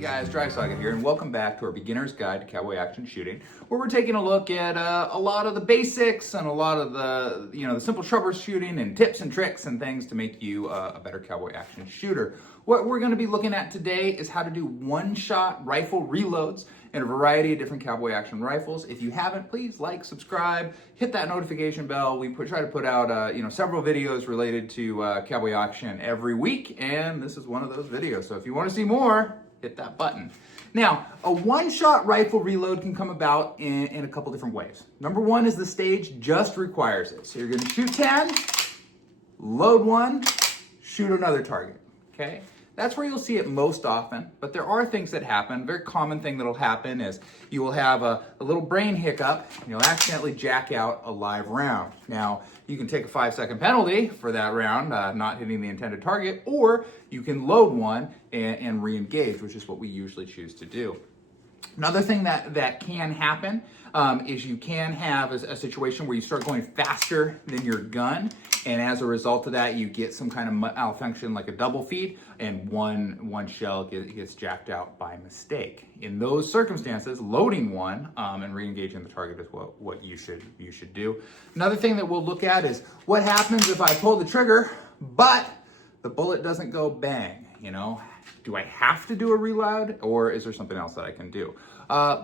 guys, Socket here, and welcome back to our Beginner's Guide to Cowboy Action Shooting, where we're taking a look at a lot of the basics and a lot of the, the simple troubleshooting and tips and tricks and things to make you a better cowboy action shooter. What we're going to be looking at today is how to do one-shot rifle reloads in a variety of different cowboy action rifles. If you haven't, please like, subscribe, hit that notification bell. We try to put out several videos related to cowboy action every week, and this is one of those videos. So if you want to see more, hit that button. Now, a one-shot rifle reload can come about in a couple different ways. Number one is the stage just requires it. So you're going to shoot 10, load one, shoot another target, okay? That's where you'll see it most often, but there are things that happen. A very common thing that'll happen is you will have a little brain hiccup, and you'll accidentally jack out a live round. Now, you can take a 5-second penalty for that round, not hitting the intended target, or you can load one and re-engage, which is what we usually choose to do. Another thing that can happen is you can have a situation where you start going faster than your gun, and as a result of that, you get some kind of malfunction like a double feed, and one shell gets jacked out by mistake. In those circumstances, loading one and re-engaging the target is what you should do. Another thing that we'll look at is what happens if I pull the trigger, but the bullet doesn't go bang, Do I have to do a reload, or is there something else that I can do?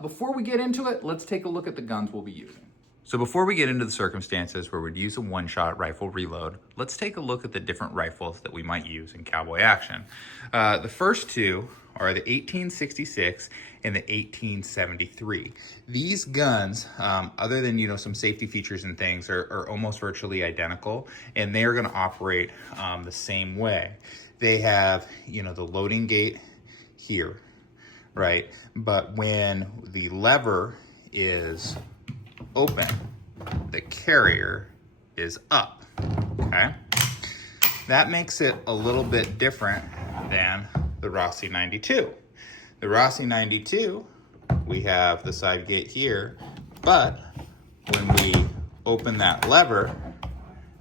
Before we get into it, let's take a look at the guns we'll be using. So before we get into the circumstances where we'd use a one-shot rifle reload, let's take a look at the different rifles that we might use in cowboy action. The first two are the 1866 and the 1873. These guns, other than some safety features and things, are almost virtually identical, and they are going to operate the same way. They have the loading gate here, right? But when the lever is open, the carrier is up, okay? That makes it a little bit different than the Rossi 92. The Rossi 92, we have the side gate here, but when we open that lever,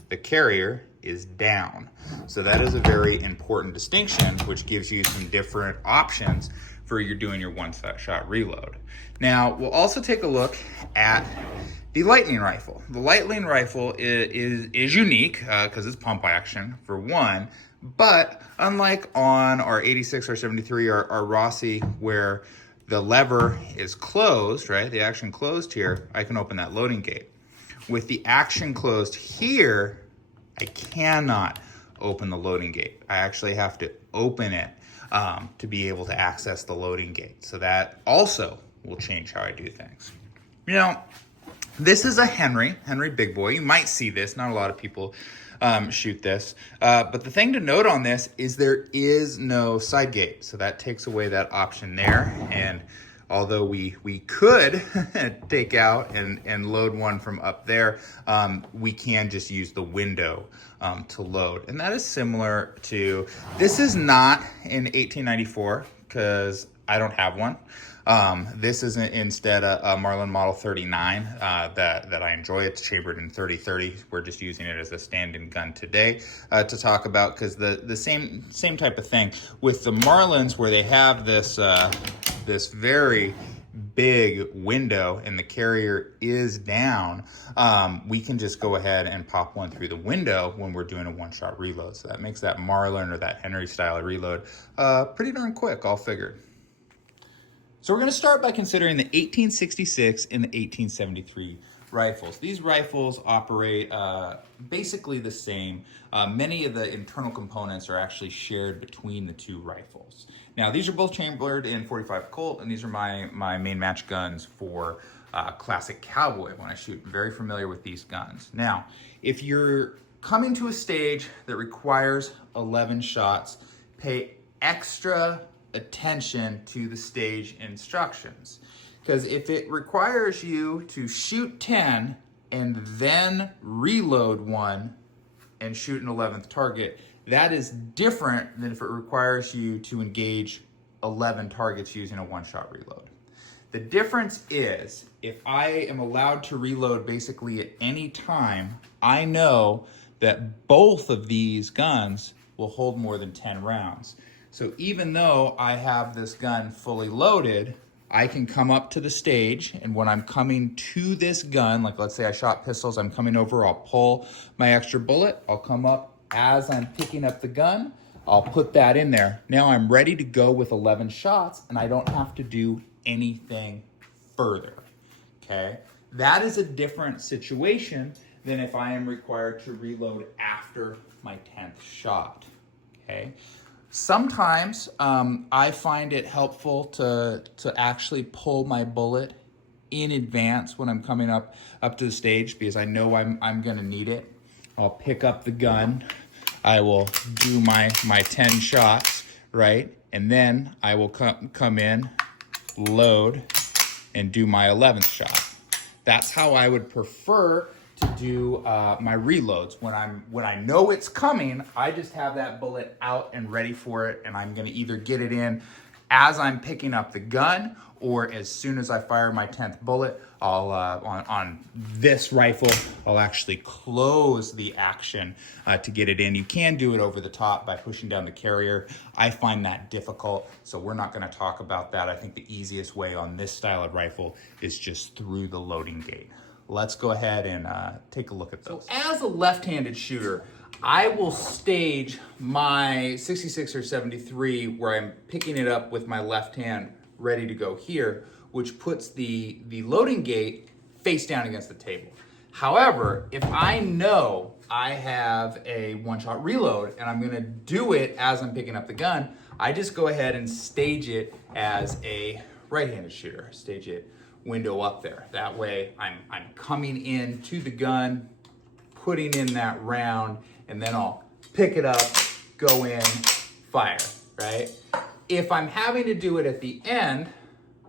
the carrier is down. So that is a very important distinction, which gives you some different options for you're doing your one-shot reload. Now, we'll also take a look at the Lightning rifle. The Lightning rifle is unique because it's pump action, for one, but unlike on our 86 or 73 or Rossi, where the lever is closed, right, the action closed here, I can open that loading gate. With the action closed here, I cannot open the loading gate. I actually have to open it to be able to access the loading gate. So that also will change how I do things. This is a Henry Big Boy. You might see this. Not a lot of people shoot this. But the thing to note on this is there is no side gate. So that takes away that option there. And although we could take out and load one from up there, we can just use the window to load. And that is similar to, this is not in 1894 because I don't have one. This is instead a Marlin Model 39 that I enjoy. It's chambered in 30-30. We're just using it as a stand-in gun today to talk about, because the same type of thing with the Marlins, where they have this this very big window and the carrier is down, we can just go ahead and pop one through the window when we're doing a one-shot reload. So that makes that Marlin or that Henry style reload pretty darn quick, all figured. So we're going to start by considering the 1866 and the 1873 rifles. These rifles operate basically the same. Many of the internal components are actually shared between the two rifles. Now, these are both chambered in 45 Colt, and these are my main match guns for classic cowboy when I shoot. I'm very familiar with these guns. Now, if you're coming to a stage that requires 11 shots, pay extra attention to the stage instructions, because if it requires you to shoot 10 and then reload one and shoot an 11th target, that is different than if it requires you to engage 11 targets using a one-shot reload. The difference is, if I am allowed to reload basically at any time, I know that both of these guns will hold more than 10 rounds. So even though I have this gun fully loaded, I can come up to the stage, and when I'm coming to this gun, like let's say I shot pistols, I'm coming over, I'll pull my extra bullet, I'll come up as I'm picking up the gun, I'll put that in there. Now I'm ready to go with 11 shots, and I don't have to do anything further, okay? That is a different situation than if I am required to reload after my 10th shot, okay? Sometimes I find it helpful to actually pull my bullet in advance when I'm coming up to the stage, because I know I'm gonna need it. I'll pick up the gun, I will do my 10 shots, right? And then I will come in, load, and do my 11th shot. That's how I would prefer to do my reloads. When I know it's coming, I just have that bullet out and ready for it, and I'm gonna either get it in as I'm picking up the gun, or as soon as I fire my 10th bullet, I'll on this rifle, I'll actually close the action to get it in. You can do it over the top by pushing down the carrier. I find that difficult, so we're not gonna talk about that. I think the easiest way on this style of rifle is just through the loading gate. Let's go ahead and take a look at those. So as a left-handed shooter, I will stage my 66 or 73 where I'm picking it up with my left hand ready to go here, which puts the loading gate face down against the table. However, if I know I have a one-shot reload and I'm gonna do it as I'm picking up the gun, I just go ahead and stage it as a right-handed shooter. Stage it window up there. That way I'm coming in to the gun, putting in that round, and then I'll pick it up, go in, fire, right? If I'm having to do it at the end,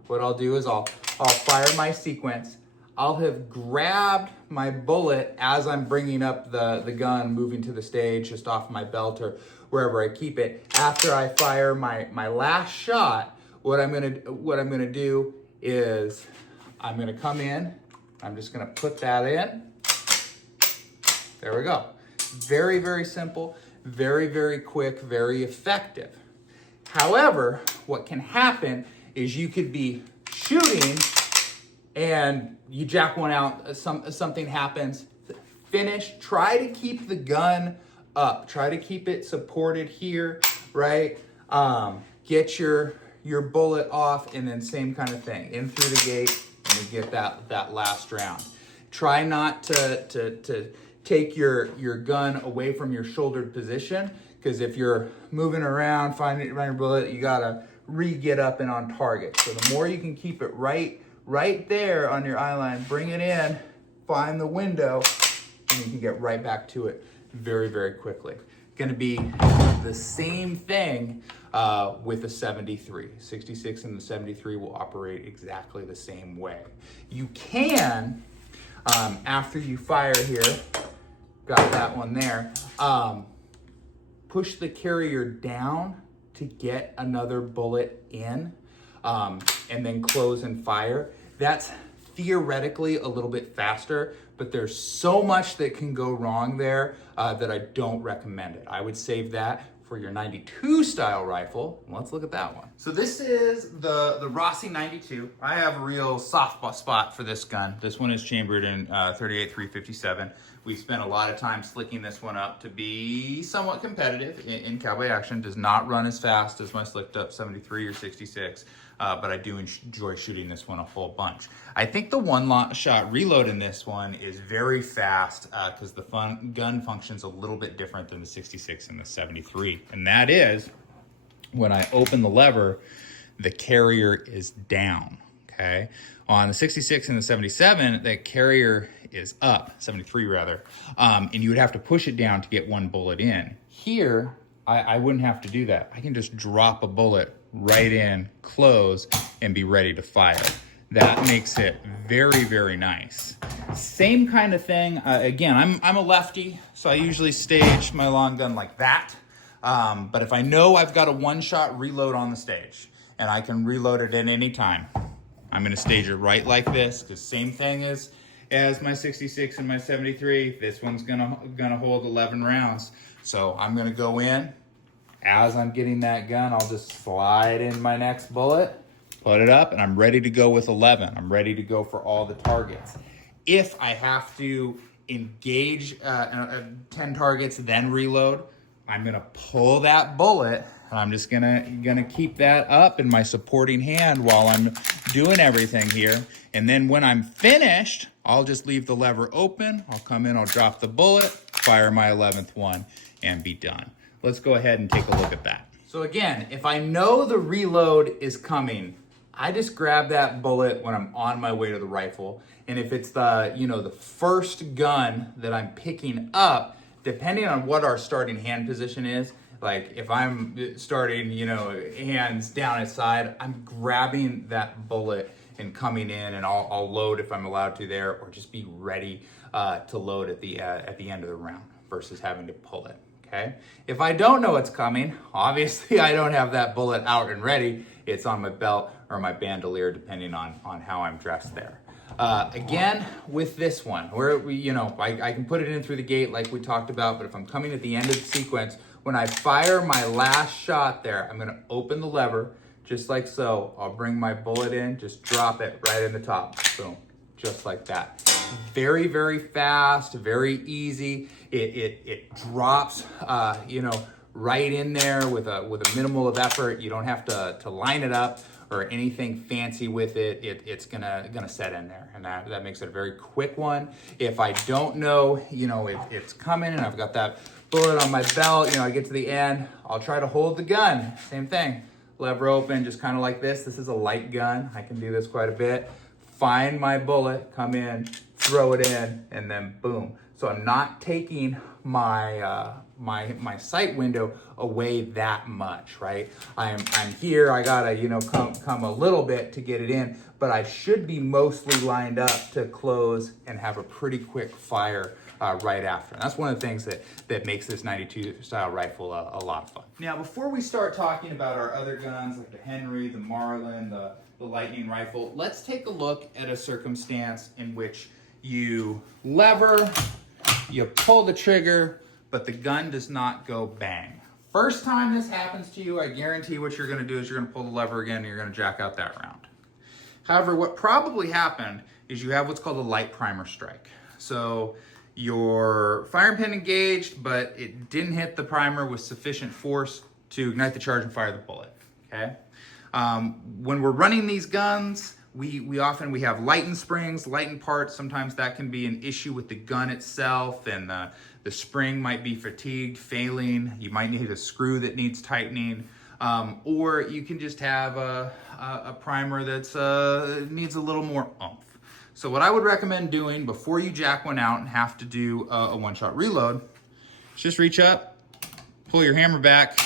what I'll do is I'll fire my sequence. I'll have grabbed my bullet as I'm bringing up the gun, moving to the stage, just off my belt or wherever I keep it. After I fire my last shot, what I'm gonna do is I'm gonna come in, I'm just gonna put that in. There we go. Very, very simple, very, very quick, very effective. However, what can happen is you could be shooting and you jack one out, something happens, finish, try to keep the gun up, try to keep it supported here, right? Get your bullet off, and then same kind of thing, in through the gate, and you get that last round. Try not to take your gun away from your shouldered position, because if you're moving around, finding your bullet, you gotta get up and on target. So the more you can keep it right there on your eye line, bring it in, find the window, and you can get right back to it very, very quickly. Gonna be the same thing with the 73. 66 and the 73 will operate exactly the same way. You can, after you fire here, got that one there, push the carrier down to get another bullet in, and then close and fire. That's theoretically a little bit faster, but there's so much that can go wrong there that I don't recommend it. I would save that for your 92 style rifle. Let's look at that one. So this is the Rossi 92. I have a real soft spot for this gun. This one is chambered in 38-357. We spent a lot of time slicking this one up to be somewhat competitive in Cowboy Action. Does not run as fast as my slicked up 73 or 66, but I do enjoy shooting this one a whole bunch. I think the one-shot reload in this one is very fast because the gun functions a little bit different than the 66 and the 73. And that is, when I open the lever, the carrier is down, okay? On the 66 and the 77, the carrier is up, 73 rather, and you would have to push it down to get one bullet in. Here, I wouldn't have to do that. I can just drop a bullet right in, close, and be ready to fire. That makes it very, very nice. Same kind of thing. Again, I'm a lefty, so I usually stage my long gun like that. But if I know I've got a one-shot reload on the stage, and I can reload it at any time, I'm gonna stage it right like this, because same thing as my 66 and my 73. This one's gonna hold 11 rounds. So I'm gonna go in as I'm getting that gun, I'll just slide in my next bullet, put it up, and I'm ready to go with 11. I'm ready to go for all the targets. If I have to engage 10 targets, then reload, I'm gonna pull that bullet, and I'm just gonna keep that up in my supporting hand while I'm doing everything here. And then when I'm finished, I'll just leave the lever open. I'll come in, I'll drop the bullet, fire my 11th one, and be done. Let's go ahead and take a look at that. So again, if I know the reload is coming, I just grab that bullet when I'm on my way to the rifle. And if it's the first gun that I'm picking up, depending on what our starting hand position is, like if I'm starting, hands down at side, I'm grabbing that bullet and coming in, and I'll load if I'm allowed to there, or just be ready to load at the end of the round versus having to pull it. Okay. If I don't know what's coming, obviously I don't have that bullet out and ready. It's on my belt or my bandolier, depending on how I'm dressed there. Again, with this one, where I can put it in through the gate like we talked about, but if I'm coming at the end of the sequence, when I fire my last shot there, I'm gonna open the lever, just like so. I'll bring my bullet in, just drop it right in the top, boom, just like that. Very, very fast, very easy. It drops, right in there with a minimal of effort. You don't have to line it up or anything fancy with it. It's gonna set in there, and that makes it a very quick one. If I don't know, if it's coming and I've got that bullet on my belt, I get to the end, I'll try to hold the gun. Same thing, lever open, just kind of like this. This is a light gun. I can do this quite a bit. Find my bullet, come in, throw it in, and then boom. So I'm not taking my my sight window away that much, right? I'm here. I gotta come a little bit to get it in, but I should be mostly lined up to close and have a pretty quick fire right after. And that's one of the things that makes this 92 style rifle a lot of fun. Now, before we start talking about our other guns like the Henry, the Marlin, the Lightning rifle, let's take a look at a circumstance in which you lever, you pull the trigger, but the gun does not go bang. First time this happens to you, I guarantee what you're gonna do is you're gonna pull the lever again and you're gonna jack out that round. However, what probably happened is you have what's called a light primer strike. So your firing pin engaged, but it didn't hit the primer with sufficient force to ignite the charge and fire the bullet, okay? When we're running these guns, we often have lightened springs, lightened parts. Sometimes that can be an issue with the gun itself, and the spring might be fatigued, failing. You might need a screw that needs tightening, or you can just have a primer that's needs a little more oomph. So what I would recommend doing before you jack one out and have to do a one-shot reload is just reach up, pull your hammer back,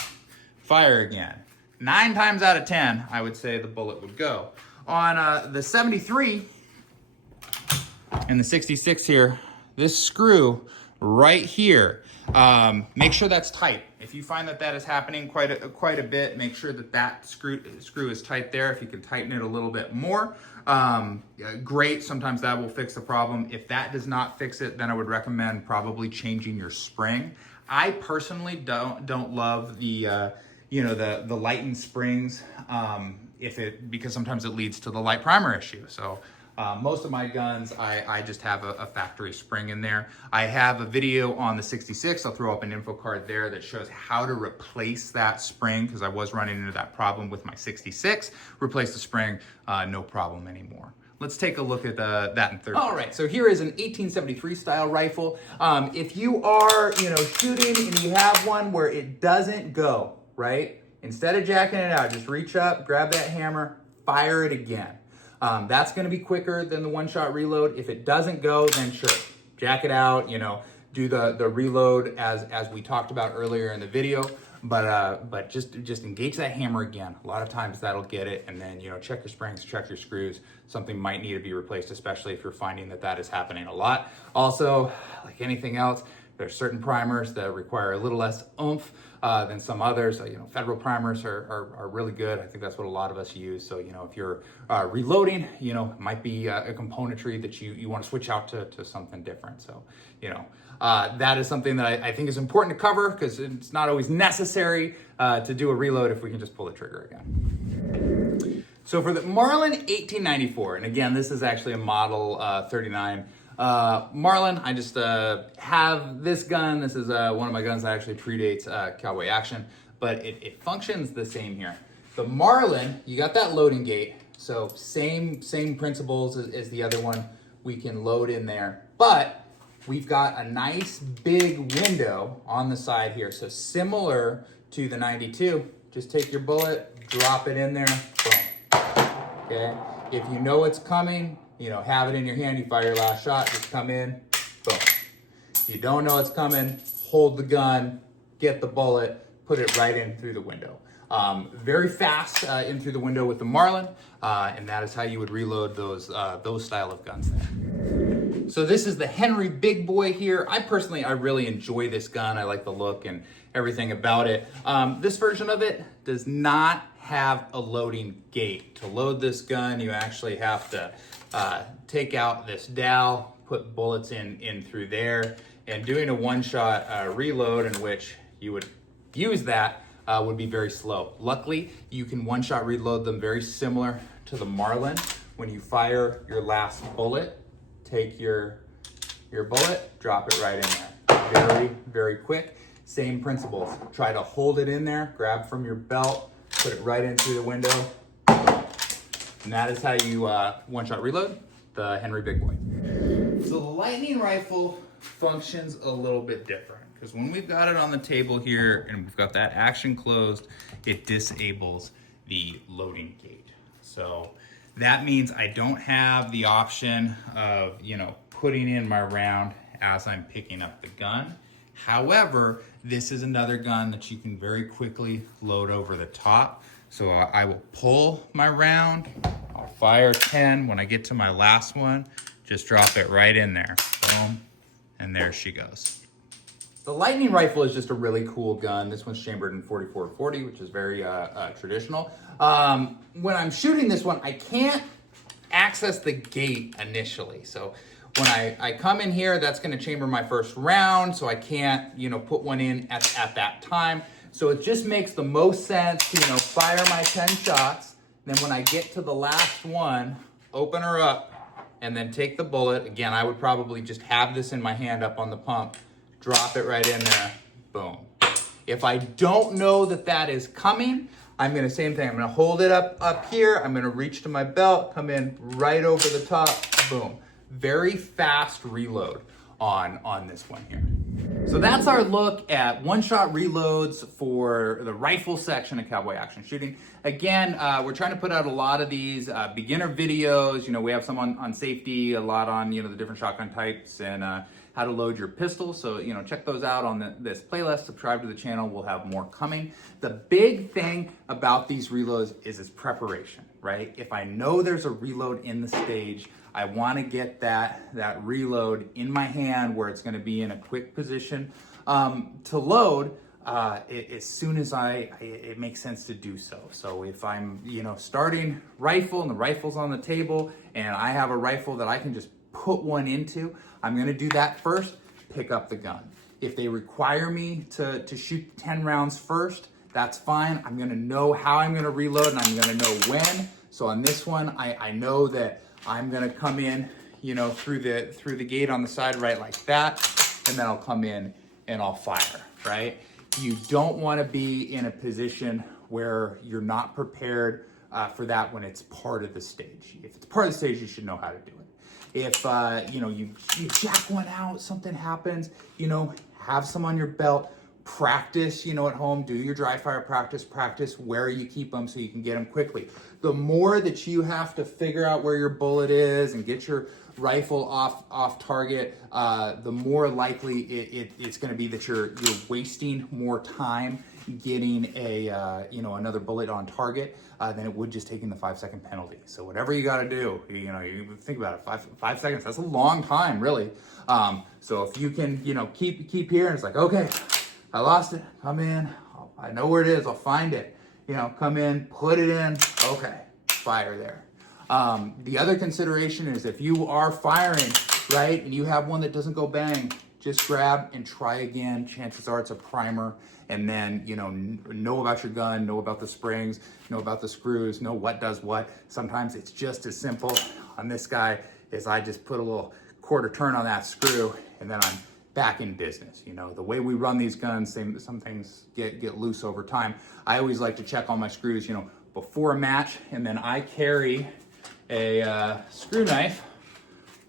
fire again. 9 times out of 10, I would say the bullet would go. On the 73 and the 66 here, this screw right here, make sure that's tight. If you find that is happening quite a bit, make sure that screw is tight there. If you can tighten it a little bit more, great. Sometimes that will fix the problem. If that does not fix it, then I would recommend probably changing your spring. I personally don't love the lightened springs, because sometimes it leads to the light primer issue. So most of my guns, I just have a factory spring in there. I have a video on the 66. I'll throw up an info card there that shows how to replace that spring, because I was running into that problem with my 66. Replace the spring, no problem anymore. Let's take a look at that in third. All right, so here is an 1873 style rifle. If you are, shooting and you have one where it doesn't go, right? Instead of jacking it out, just reach up, grab that hammer, fire it again. That's gonna be quicker than the one-shot reload. If it doesn't go, then sure, jack it out, do the reload as we talked about earlier in the video, but just engage that hammer again. A lot of times that'll get it, and then, check your springs, check your screws. Something might need to be replaced, especially if you're finding that is happening a lot. Also, like anything else, There's certain primers that require a little less oomph than some others. Federal primers are really good. I think that's what a lot of us use. So, if you're reloading, it might be a componentry that you want to switch out to something different. So, that is something that I think is important to cover, because it's not always necessary to do a reload if we can just pull the trigger again. So for the Marlin 1894, and again, this is actually a model 39. Marlin, I just have this gun. This is one of my guns that actually predates Cowboy Action, but it functions the same here. The Marlin, you got that loading gate, so same principles as the other one. We can load in there, but we've got a nice big window on the side here. So similar to the 92, just take your bullet, drop it in there, boom. Okay, if you know it's coming, have it in your hand, you fire your last shot, just come in, boom. If you don't know it's coming, hold the gun, get the bullet, put it right in through the window. Very fast in through the window with the Marlin, and that is how you would reload those style of guns there. So this is the Henry Big Boy here. I really enjoy this gun. I like the look and everything about it. This version of it does not have a loading gate. To load this gun, you actually have to take out this dowel, put bullets in through there, and doing a one-shot reload in which you would use that would be very slow. Luckily, you can one-shot reload them very similar to the Marlin. When you fire your last bullet, take your bullet, drop it right in there. Very, very quick. Same principles. Try to hold it in there, grab from your belt, put it right in through the window. And that is how you one-shot reload the Henry Big Boy. So the Lightning rifle functions a little bit different, because when we've got it on the table here and we've got that action closed, it disables the loading gate. So that means I don't have the option of, putting in my round as I'm picking up the gun. However, this is another gun that you can very quickly load over the top. So I will pull my round, I'll fire 10. When I get to my last one, just drop it right in there. Boom, and there she goes. The Lightning rifle is just a really cool gun. This one's chambered in 44-40, which is very traditional. When I'm shooting this one, I can't access the gate initially. So when I come in here, that's gonna chamber my first round, so I can't, put one in at that time. So it just makes the most sense to, fire my 10 shots. Then when I get to the last one, open her up and then take the bullet. Again, I would probably just have this in my hand up on the pump, drop it right in there, boom. If I don't know that is coming, I'm gonna, same thing, I'm gonna hold it up here, I'm gonna reach to my belt, come in right over the top, boom. Very fast reload on this one here. So that's our look at one-shot reloads for the rifle section of Cowboy Action Shooting. Again, we're trying to put out a lot of these beginner videos. We have some on safety, a lot on the different shotgun types and how to load your pistol. So check those out on this playlist. Subscribe to the channel. We'll have more coming. The big thing about these reloads is its preparation, right? If I know there's a reload in the stage, I want to get that reload in my hand where it's going to be in a quick position to load as soon as it makes sense to do so. So if I'm starting rifle and the rifle's on the table and I have a rifle that I can just put one into, I'm going to do that first, pick up the gun. If they require me to shoot 10 rounds first, that's fine. I'm going to know how I'm going to reload and I'm going to know when. So on this one, I know that I'm gonna come in, through the gate on the side right like that, and then I'll come in and I'll fire, right? You don't wanna be in a position where you're not prepared for that when it's part of the stage. If it's part of the stage, you should know how to do it. If, you jack one out, something happens, have some on your belt, practice, at home, do your dry fire practice where you keep them so you can get them quickly. The more that you have to figure out where your bullet is and get your rifle off target, the more likely it's going to be that you're wasting more time getting a another bullet on target than it would just taking the 5-second penalty. So whatever you got to do, you think about it, five seconds. That's a long time, really. So if you can, keep here, and it's like, okay, I lost it. Come in. I know where it is. I'll find it. Come in, put it in. Okay, fire there. The other consideration is if you are firing, right, and you have one that doesn't go bang, just grab and try again. Chances are it's a primer. And then, know about your gun, know about the springs, know about the screws, know what does what. Sometimes it's just as simple on this guy as I just put a little quarter turn on that screw and then I'm back in business. The way we run these guns, some things get loose over time. I always like to check all my screws, before a match, and then I carry a screw knife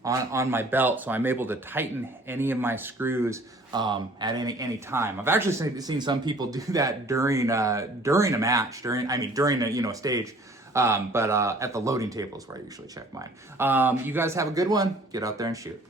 on my belt, so I'm able to tighten any of my screws at any time. I've actually seen some people do that during a match, during a stage. But at the loading table is where I usually check mine. You guys have a good one. Get out there and shoot.